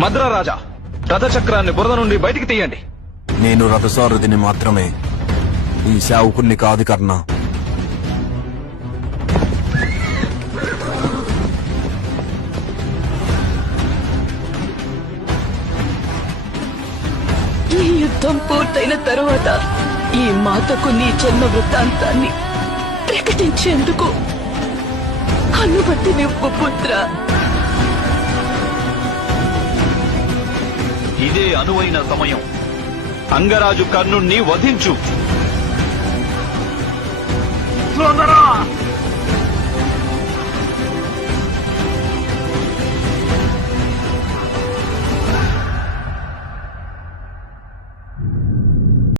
మద్రరాజా, రథచక్రాన్ని బురద నుండి బయటికి తీయండి. నేను రథసారథిని మాత్రమే, ఈ సేవకుణ్ణి కాదు కర్ణ. ఈ యుద్ధం పూర్తయిన తరువాత ఈ మాతకు నీ జన్మ వృత్తాంతాన్ని ప్రకటించేందుకు అనుమతి నివ్వు పుత్ర. ఇదే అనువైన సమయం. అంగరాజు కర్ణుణ్ణి వధించు. సోదరా